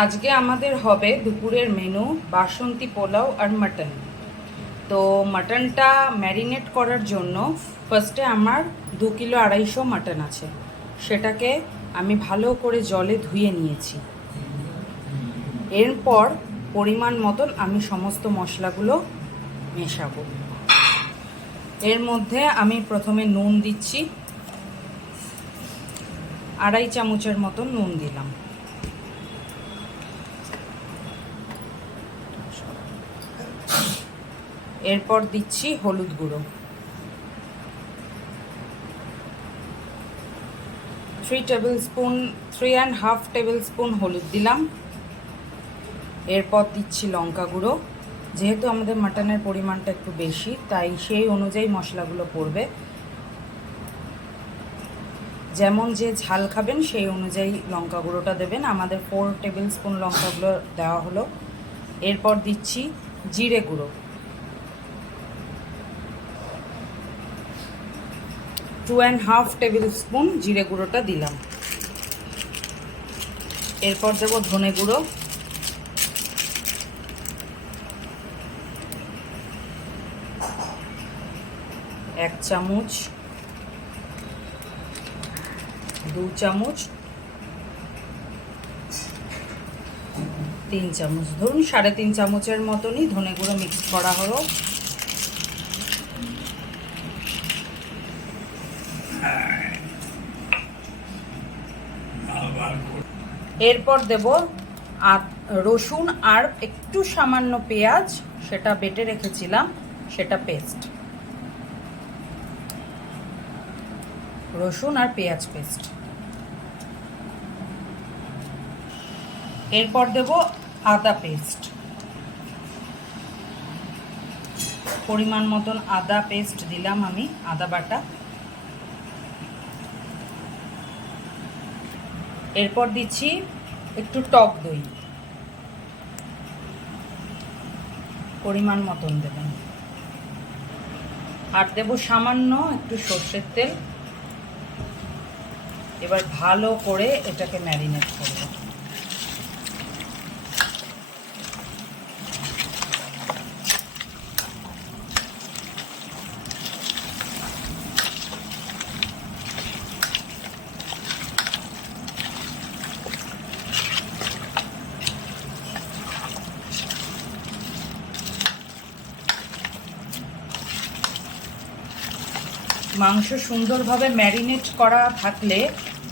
আজকে আমাদের হবে দুপুরের মেনু বাসন্তী পোলাও আর মাটন। তো মাটনটা ম্যারিনেট করার জন্য ফার্স্টে আমার 2 কিলো 250 মাটন আছে, সেটাকে আমি ভালো করে জলে ধুয়ে নিয়েছি। এরপর পরিমাণ মতন আমি সমস্ত মশলাগুলো মেশাবো। এর মধ্যে আমি প্রথমে নুন দিচ্ছি, 2.5 চামচের মতন নুন দিলাম। এরপর দিচ্ছি হলুদ গুঁড়ো 3.5 টেবিল স্পুন হলুদ দিলাম। এরপর দিচ্ছি লঙ্কা গুঁড়ো, যেহেতু আমাদের মাটনের পরিমাণটা একটু বেশি তাই সেই অনুযায়ী মশলাগুলো পড়বে, যেমন যে ঝাল খাবেন সেই অনুযায়ী লঙ্কা গুঁড়োটা দেবেন। আমাদের 4 টেবিল স্পুন লঙ্কা গুঁড়ো দেওয়া হলো। এরপর দিচ্ছি জিরে গুঁড়ো 2.5 টেবিল স্পুন জিরে গুঁড়োটা দিলাম। এরপর দেবো ধনে গুঁড়ো 1 চামচ, 2 চামচ, 3 চামচ, ধরুন 3.5 চামচের মতনই ধনে গুঁড়ো মিক্স করা হলো। এরপর দেব রসুন আর একটু সামান্য পেঁয়াজ, সেটা বেটে রেখেছিলাম, সেটা পেস্ট, রসুন আর পেঁয়াজ পেস্ট। এরপর দেব আদা পেস্ট, পরিমাণ মতন আদা পেস্ট দিলাম আমি, আদা বাটা। এরপর দিচ্ছি একটু টক দই, পরিমাণ মতন দেবেন। আর দেব সামান্য একটু সর্ষের তেল। এবার ভালো করে এটাকে ম্যারিনেট করব। মাংস সুন্দরভাবে ম্যারিনেট করা থাকলে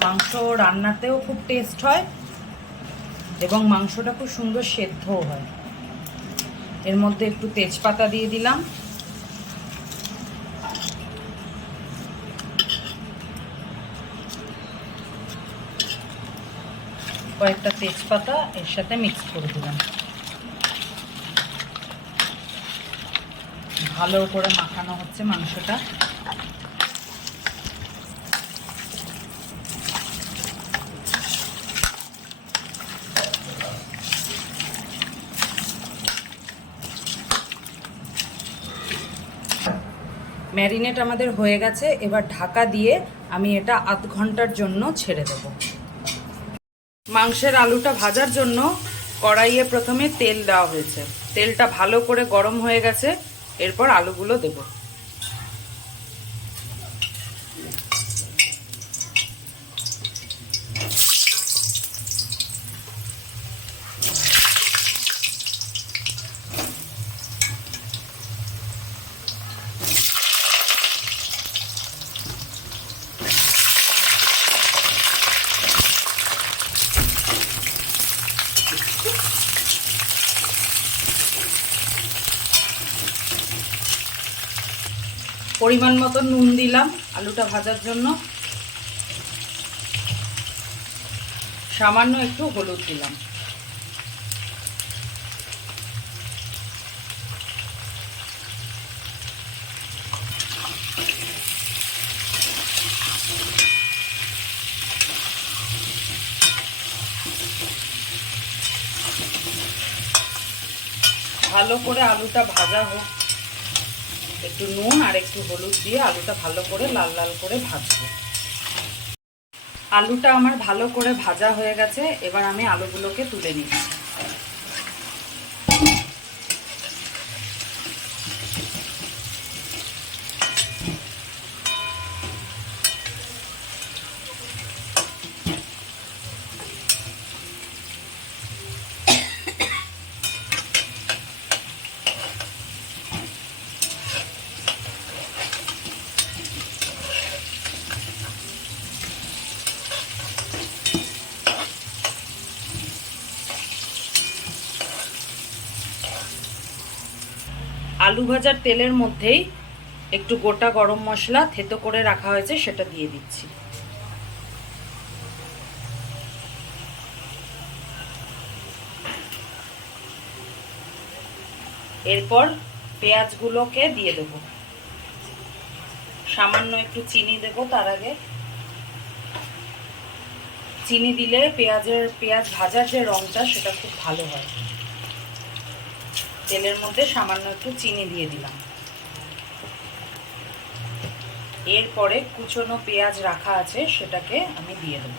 মাংস রান্নাতেও খুব টেস্ট হয় এবং মাংসটা খুব সুন্দর সেদ্ধও হয়। এর মধ্যে একটু তেজপাতা দিয়ে দিলাম, কয়েকটা তেজপাতা এর সাথে মিক্স করে দিলাম। ভালো করে মাখানো হচ্ছে মাংসটা। ম্যারিনেট আমাদের হয়ে গেছে, এবার ঢাকা দিয়ে আমি এটা আধ ঘন্টার জন্য ছেড়ে দেব। মাংসের আলুটা ভাজার জন্য কড়াইয়ে প্রথমে তেল দেওয়া হয়েছে, তেলটা ভালো করে গরম হয়ে গেছে। এরপর আলুগুলো দেব। পরিমাণ মতো নুন দিলাম আলুটা ভাজার জন্য, সামান্য একটু হলুদ দিলাম। ভালো করে আলুটা ভাজা হোক, একটু নুন আর একটু হলুদ দিয়ে আলুটা ভালো করে লাল লাল করে ভাজবো। আলুটা আমার ভালো করে ভাজা হয়ে গেছে, এবার আমি আলুগুলোকে তুলে নিচ্ছি। আলু ভাজার তেলের মধ্যেই একটু গোটা গরম মশলা থেতো করে রাখা হয়েছে সেটা দিয়ে দিচ্ছি। এরপর পেঁয়াজগুলোকে দিয়ে দেব, সামান্য একটু চিনি দেব। তার আগে চিনি দিলে পেঁয়াজ ভাজার যে রংটা সেটা খুব ভালো হয়। তেলের মধ্যে সামান্য একটু চিনি দিয়ে দিলাম। এরপরে কুচনো পেঁয়াজ রাখা আছে সেটাকে আমি দিয়ে দেব।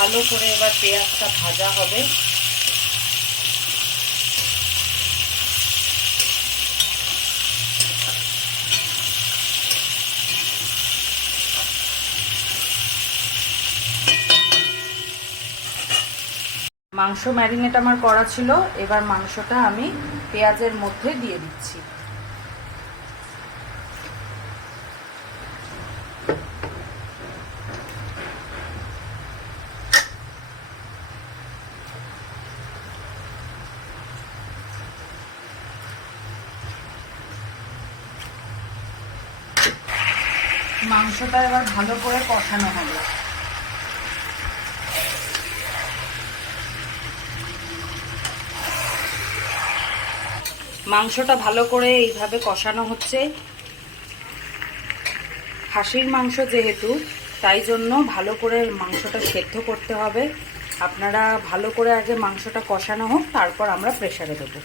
ভালো করে এবার পেঁয়াজটা ভাজা হবে। মাংস ম্যারিনেট আমার করা ছিল, এবার মাংসটা আমি পেঁয়াজের মধ্যে দিয়ে দিচ্ছি। মাংসটা এবার ভালো করে কষানো হবে। মাংসটা ভালো করে এইভাবে কষানো হচ্ছে। খাসির মাংস যেহেতু, তাই জন্য ভালো করে মাংসটা সেদ্ধ করতে হবে। আপনারা ভালো করে আগে মাংসটা কষানো হোক, তারপর আমরা প্রেসারে দেবো।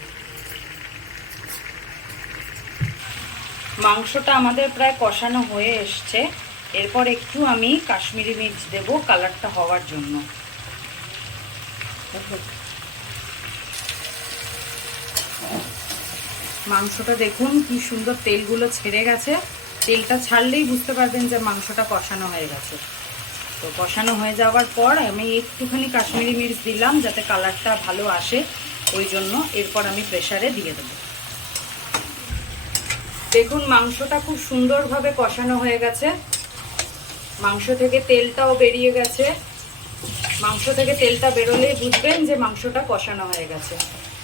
মাংসটা আমাদের প্রায় কষানো হয়ে এসছে। এরপর একটু আমি কাশ্মীরি মির্চ দেব কালারটা হওয়ার জন্য। মাংসটা দেখুন কি সুন্দর তেলগুলো ছেড়ে গেছে। তেলটা ছাড়লেই বুঝতে পারবেন যে মাংসটা কষানো হয়ে গেছে। তো কষানো হয়ে যাওয়ার পর আমি একটুখানি কাশ্মীরি মির্চ দিলাম যাতে কালারটা ভালো আসে, ওই জন্য। এরপর আমি প্রেসারে দিয়ে দেব। দেখুন মাংসটা খুব সুন্দরভাবে কষানো হয়ে গেছে। মাংস থেকে তেলটাও বেরিয়ে গেছে। মাংস থেকে তেলটা বেরোলেই বুঝবেন যে মাংসটা কষানো হয়ে গেছে।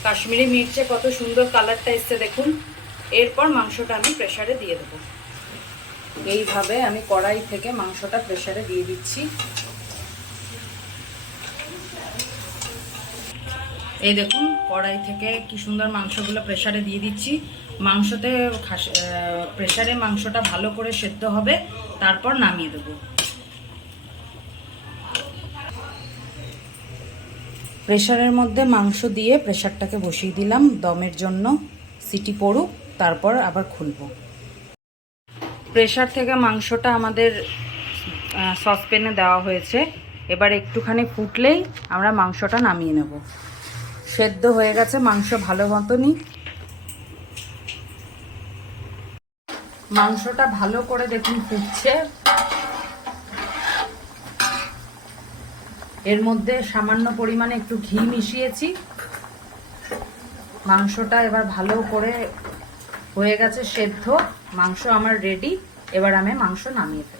কাশ্মীরি মির্চে কত সুন্দর কালারটা এসছে দেখুন। এরপর মাংসটা আমি প্রেসারে দিয়ে দেবো। এইভাবে আমি কড়াই থেকে মাংসটা প্রেসারে দিয়ে দিচ্ছি। এই দেখুন কড়াই থেকে কি সুন্দর মাংসগুলো প্রেসারে দিয়ে দিচ্ছি। মাংসতে প্রেসারে মাংসটা ভালো করে সেদ্ধ হবে, তারপর নামিয়ে দেবো। প্রেসারের মধ্যে মাংস দিয়ে প্রেসারটাকে বসিয়ে দিলাম দমের জন্য। সিটি পড়ুক, তারপর আবার খুলবো। প্রেসার থেকে মাংসটা আমাদের সসপ্যানে দেওয়া হয়েছে। এবার একটুখানি ফুটলেই আমরা মাংসটা নামিয়ে নেব। সেদ্ধ হয়ে গেছে মাংস ভালো মতনই। মাংসটা ভালো করে দেখুন ফুটছে। এর মধ্যে সামান্য পরিমাণে একটু ঘি মিশিয়েছি। মাংসটা এবার ভালো করে হয়ে গেছে সেদ্ধ। মাংস আমার রেডি। এবার আমি মাংস নামিয়ে ফেলবো।